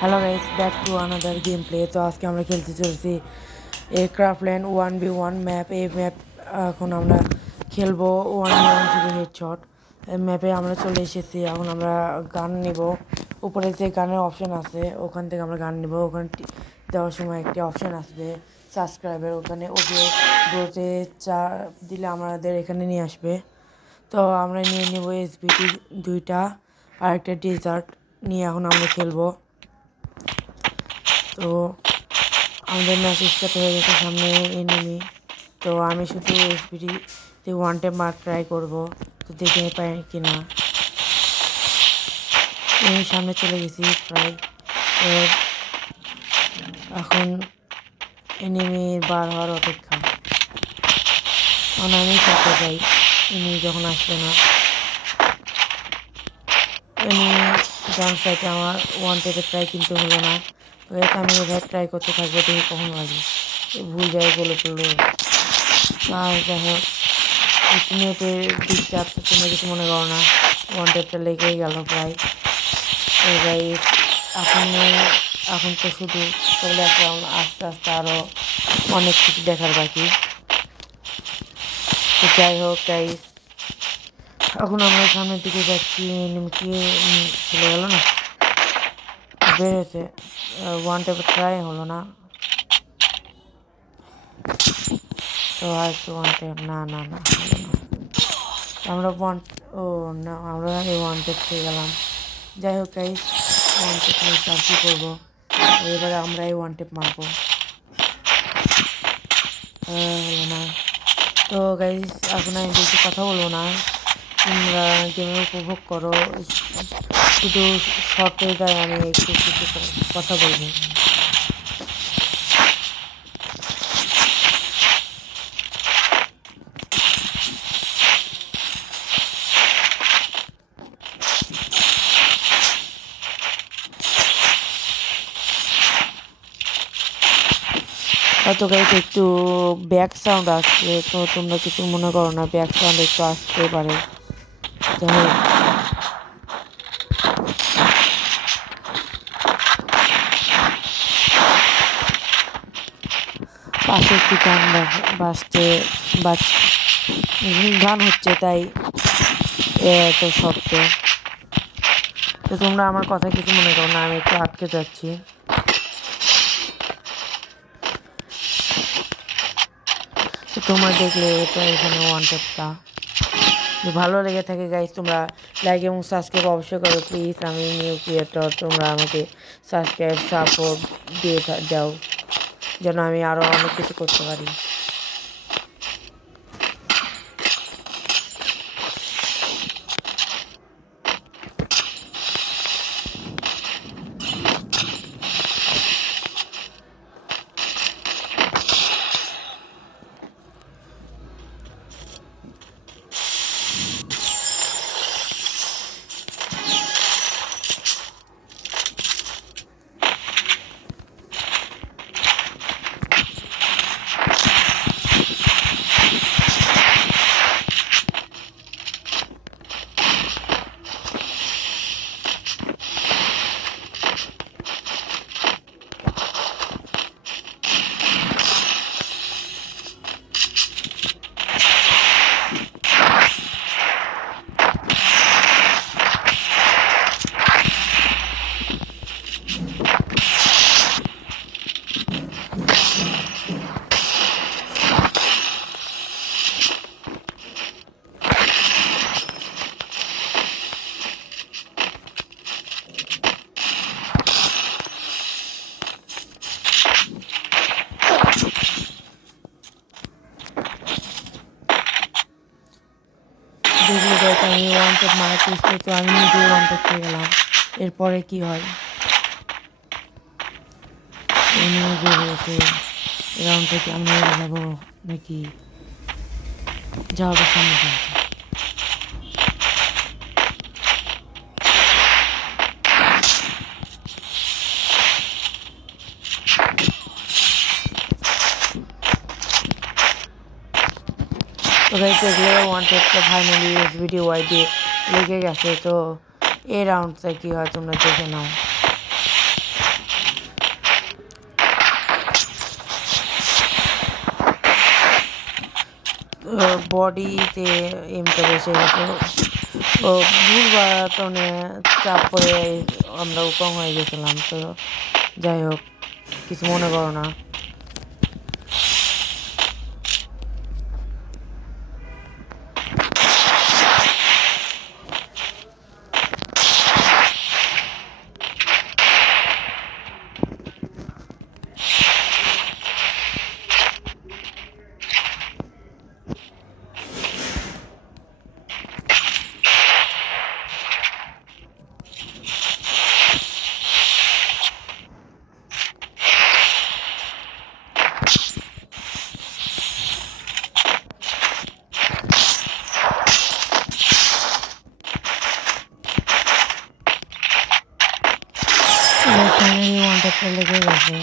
Hello guys, back to another game play. তো আজকে আমরা খেলতে চলেছি ক্রাফল্যান্ড 1v1 ম্যাপ। এই ম্যাপ এখন আমরা খেলবো 1v1 শুধু হেডশট। এই ম্যাপে আমরা চলে এসেছি। এখন আমরা গান নিব। উপরে যে গানের অপশন আছে ওখান থেকে আমরা গান নিব। ওখানে দেওয়ার সময় একটি অপশন আসবে সাবস্ক্রাইবের, ওখানে ওকে ডোতে দিলে আমাদের এখানে নিয়ে আসবে। তো আমরা নিয়ে নেব এসবিটি 2টা আর একটা ডেজার্ট নিয়ে এখন আমরা খেলবো। তো আমাদের ম্যাচ স্টার্ট হয়ে গেছে, সামনে এনিমি। তো আমি শুধু এসপিডিতে ওয়ান টাইম মার্ক ট্রাই করবো, তো দেখে পাই কিনা। আমি সামনে চলে গেছি প্রায়। এখন এনিমি বার হওয়ার অপেক্ষা। কারণ আমি চাপে যাই এনিমি যখন আসবে না। এনিমি ডান সাইডে আমার ওয়ান টেপে ট্রাই কিন্তু হলো না। তো আমি এভাবে ট্রাই করতে থাকবো, দেখি কখন লাগে। ভুল যায় বলে পড়লো। আর যাই হোক, নেটের ডিস্টার্ব, তো তোমরা কিছু মনে করো না। ওয়ান টেপটা লেগেই গেল প্রায়। তো গাইস, এখন তো শুধু চলে আসলাম। আস্তে আস্তে আরও অনেক কিছু দেখার বাকি। তো যাই হোক গাইস, এখন আমরা সামনের দিকে যাচ্ছি। নিমকি চলে গেল না, বেড়েছে। ওয়ান টেপে ট্রাই হলো না। তো আর একটু ওয়ান টেপ, না না না হলো না। আমরা আমরা এই ওয়ান টেপ পেয়ে গেলাম। যাই হোক গাইস, ওয়ান টেপ নিয়ে আর কী করবো। এবারে আমরা এই ওয়ান টেপ মারবো। হলো না। তো গাইস, এখন আমি বেশি কথা বলবো না। তোমরা গেমে উপভোগ করো। শুধু শর্টে যায়, আমি একটু কিছু কথা বলবো। হয়তো গাইস একটু ব্যাক সাউন্ড আসছে, তো তোমরা কিছু মনে করো না, ব্যাক সাউন্ড একটু আসতে পারে। যাই হোক, পাশে একটি গান গান হচ্ছে, তাই এত শব্দ। তো তোমরা আমার কথা কিছু মনে করো না, আমি একটু আটকে যাচ্ছি। তো তোমরা দেখলে এটা এখানে ওয়ান টেপটা ভালো লেগে থাকে গাইস, তোমরা লাইক এবং সাবস্ক্রাইব অবশ্যই করো প্লিজ। আমি নিউ ক্রিয়েটর, তোমরা আমাকে সাবস্ক্রাইব সাপোর্ট দিয়ে যাও, যেন আমি আরও অনেক কিছু করতে পারি। দেখলে গাইস, আমি ওয়ান টেপ মারার চেষ্টা, তো আমি নিজেই ওয়ান টেপ পেয়ে গেলাম। এরপরে কি হয়, এনিমি বের হয়েছে। রাউন্ড থেকে আমি হেরে যাবো নাকি? যাওয়ার সামনে যাচ্ছে। তো গাইস, এগুলো ওয়ান টেপটা ফাইনালি ভিডিও ওয়াই দিয়ে লেগে গেছে। তো এই রাউন্ডটা কী হয় তোমরা দেখে নাও। বডিতে এমটা বেশি গেছে। ও ভুল বাটনে চাপ পড়ে আমরা উকং হয়ে গেছিলাম। তো যাই হোক, কিছু মনে করো না। ফাইনালি ওয়ানটা লেগে গেছে।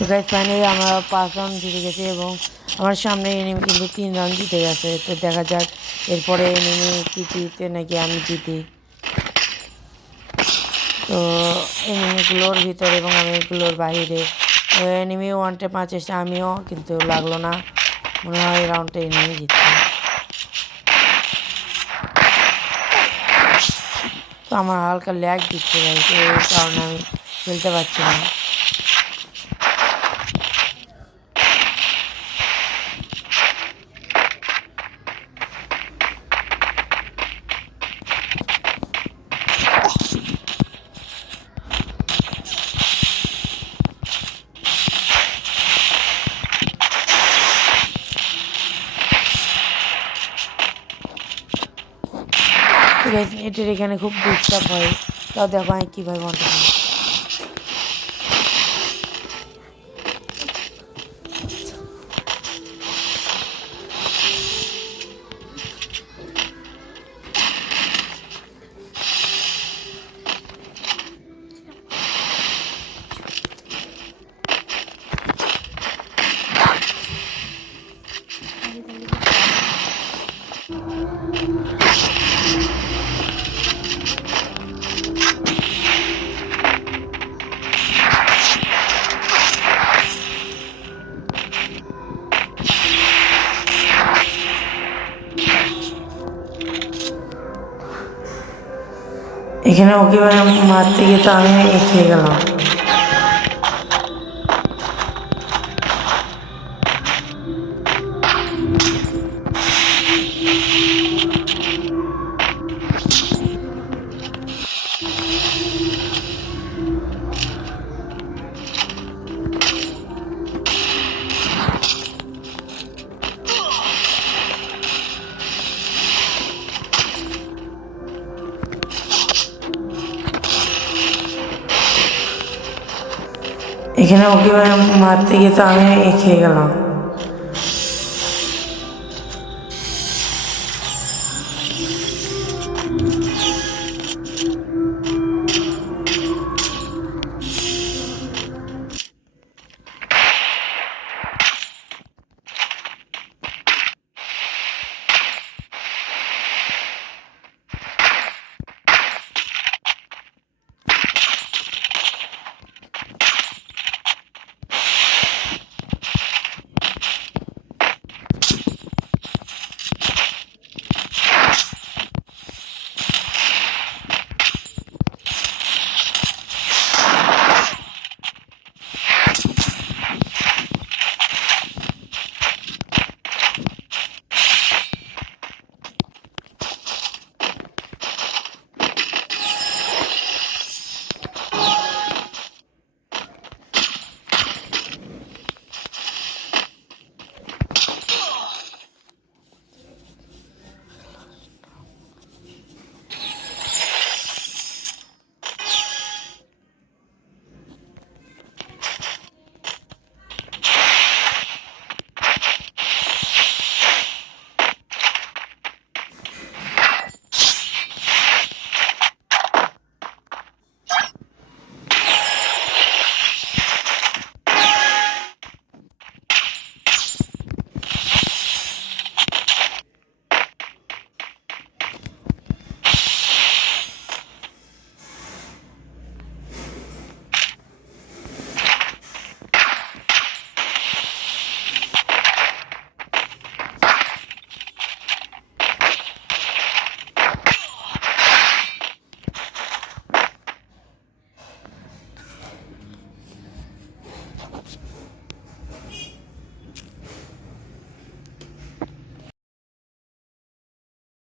তো গাইস ফাইনালি আমরা 5 রাউন্ড জিতে গেছি এবং আমার সামনে এনিমি কিন্তু 3 রাউন্ড জিতে গেছে। তো দেখা যাক এরপরে এনিমি কি জিতে নাকি আমি জিতি। তো এনিমিগুলোর ভিতরে এবং আমি এগুলোর বাইরে। তো এনিমি ওয়ানটে 5 এসে আমিও, কিন্তু লাগলো না। মনে হয় এই রাউন্ডটা এনিমি জিতছে। তো আমার হালকা ল্যাগ দিচ্ছে গাইস, এই কারণে আমি খেলতে পারছি না। এটার এখানে খুব ডিস্টার্ব হয়। তাও দেখো আমি কীভাবে বন্ধ করি। এখানে ওকে মারতে গিয়ে তো আমি খেয়ে গেলাম। এখানে ওকে মারতে গিয়ে তো আমি খেয়ে গেলাম।